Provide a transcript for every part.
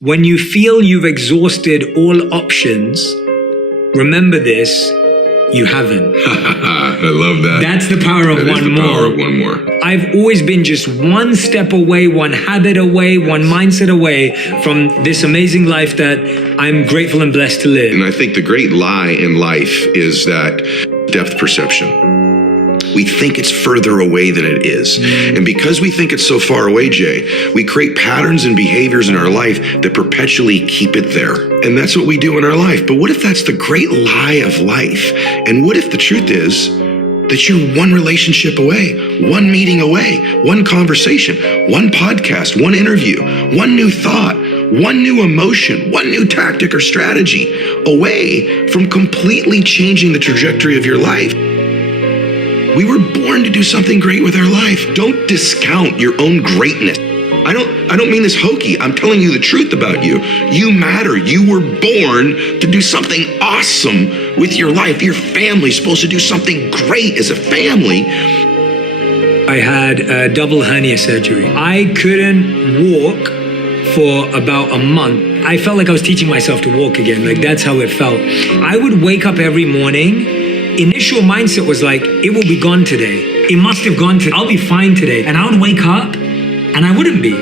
When you feel you've exhausted all options, remember this, you haven't. I love that. That's the power of one more. Power of one more. I've always been just one step away, one habit away, one mindset away from this amazing life that I'm grateful and blessed to live. And I think the great lie in life is that depth perception. We think it's further away than it is. And because we think it's so far away, Jay, we create patterns and behaviors in our life that perpetually keep it there. And that's what we do in our life. But what if that's the great lie of life? And what if the truth is that you're one relationship away, one meeting away, one conversation, one podcast, one interview, one new thought, one new emotion, one new tactic or strategy away from completely changing the trajectory of your life? We were born to do something great with our life. Don't discount your own greatness. I don't mean this hokey. I'm telling you the truth about you. You matter. You were born to do something awesome with your life. Your family's supposed to do something great as a family. I had a double hernia surgery. I couldn't walk for about a month. I felt like I was teaching myself to walk again. Like, that's how it felt. I would wake up every morning. Initial mindset was like, it will be gone today. It must have gone today. I'll be fine today. And I would wake up and I wouldn't be.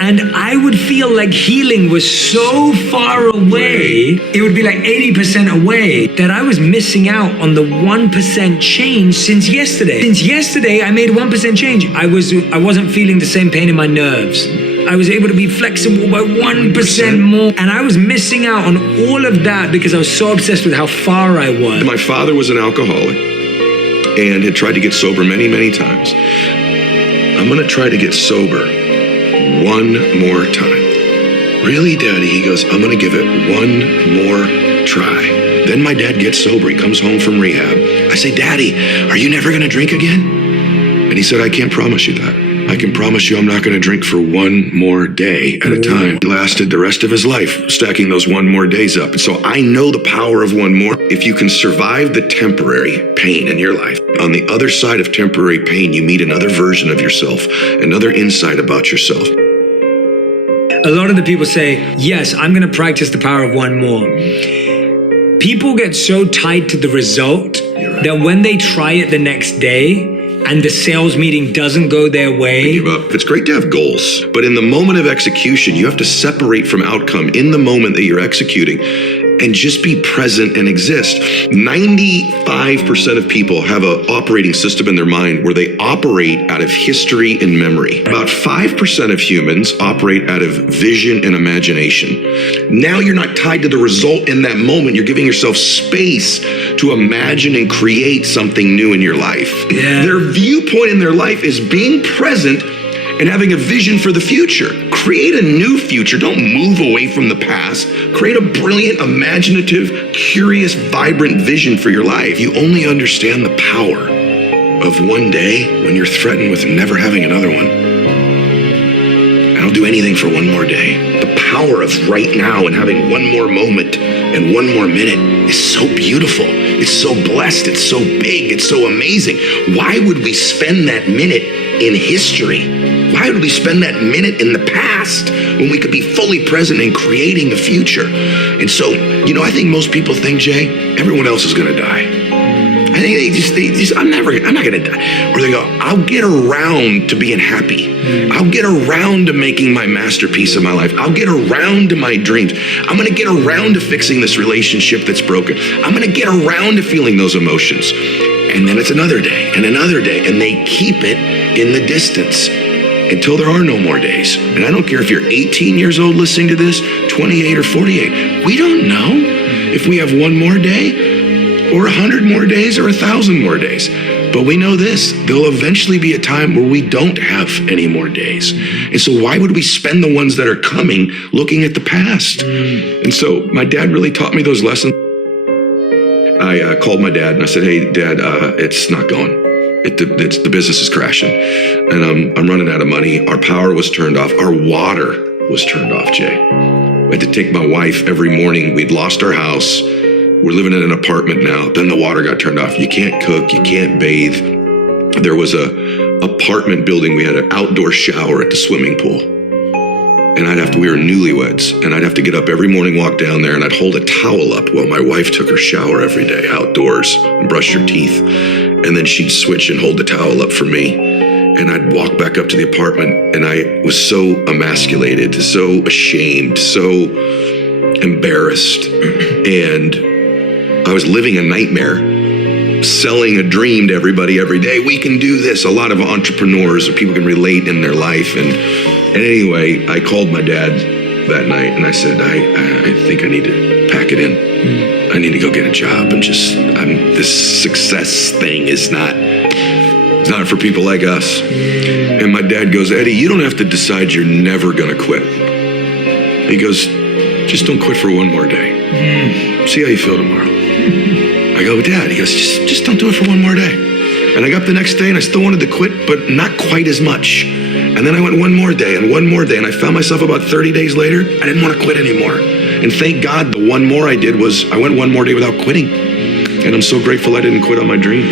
And I would feel like healing was so far away. It would be like 80% away that I was missing out on the 1% change since yesterday. Since yesterday, I made 1% change. I wasn't feeling the same pain in my nerves. I was able to be flexible by 1% more. And I was missing out on all of that because I was so obsessed with how far I was. My father was an alcoholic and had tried to get sober many, many times. I'm gonna try to get sober one more time. Really, Daddy? He goes, I'm gonna give it one more try. Then my dad gets sober. He comes home from rehab. I say, Daddy, are you never gonna drink again? And he said, I can't promise you that. I can promise you I'm not going to drink for one more day at a time. He lasted the rest of his life stacking those one more days up. And so I know the power of one more. If you can survive the temporary pain in your life, on the other side of temporary pain, you meet another version of yourself, another insight about yourself. A lot of the people say, yes, I'm going to practice the power of one more. People get so tied to the result that when they try it the next day, and the sales meeting doesn't go their way, give up. It's great to have goals, but in the moment of execution, you have to separate from outcome in the moment that you're executing and just be present and exist. 95% of people have an operating system in their mind where they operate out of history and memory. About 5% of humans operate out of vision and imagination. Now you're not tied to the result in that moment. You're giving yourself space to imagine and create something new in your life. Yeah. Their viewpoint in their life is being present and having a vision for the future. Create a new future. Don't move away from the past. Create a brilliant, imaginative, curious, vibrant vision for your life. You only understand the power of one day when you're threatened with never having another one. I'll do anything for one more day. The power of right now and having one more moment and one more minute is so beautiful. It's so blessed. It's so big. It's so amazing. Why would we spend that minute in history? Why would we spend that minute in the past when we could be fully present and creating the future? And so, I think most people think, Jay, everyone else is going to die. I think they just, I'm not going to die. Or they go, I'll get around to being happy. I'll get around to making my masterpiece of my life. I'll get around to my dreams. I'm going to get around to fixing this relationship that's broken. I'm going to get around to feeling those emotions. And then it's another day and another day. And they keep it in the distance until there are no more days. And I don't care if you're 18 years old listening to this, 28 or 48. We don't know if we have one more day or 100 more days or 1,000 more days. But we know this, there'll eventually be a time where we don't have any more days. And so why would we spend the ones that are coming looking at the past? And so my dad really taught me those lessons. I called my dad and I said, hey, Dad, it's not going. The business is crashing and I'm running out of money. Our power was turned off. Our water was turned off, Jay. I had to take my wife every morning. We'd lost our house. We're living in an apartment now. Then the water got turned off. You can't cook. You can't bathe. There was a apartment building. We had an outdoor shower at the swimming pool. and we were newlyweds, and I'd have to get up every morning, walk down there, and I'd hold a towel up while my wife took her shower every day outdoors and brushed her teeth. And then she'd switch and hold the towel up for me. And I'd walk back up to the apartment, and I was so emasculated, so ashamed, so embarrassed. And I was living a nightmare, selling a dream to everybody every day. We can do this. A lot of entrepreneurs or people can relate in their life. And anyway, I called my dad that night, and I said, I think I need to pack it in. I need to go get a job. This success thing is not for people like us. And my dad goes, Eddie, you don't have to decide you're never gonna quit. He goes, just don't quit for one more day. See how you feel tomorrow. I go, Dad, he goes, just don't do it for one more day. And I got up the next day, and I still wanted to quit, but not quite as much. And then I went one more day, and I found myself about 30 days later, I didn't want to quit anymore. And thank God the one more I did was I went one more day without quitting. And I'm so grateful I didn't quit on my dream.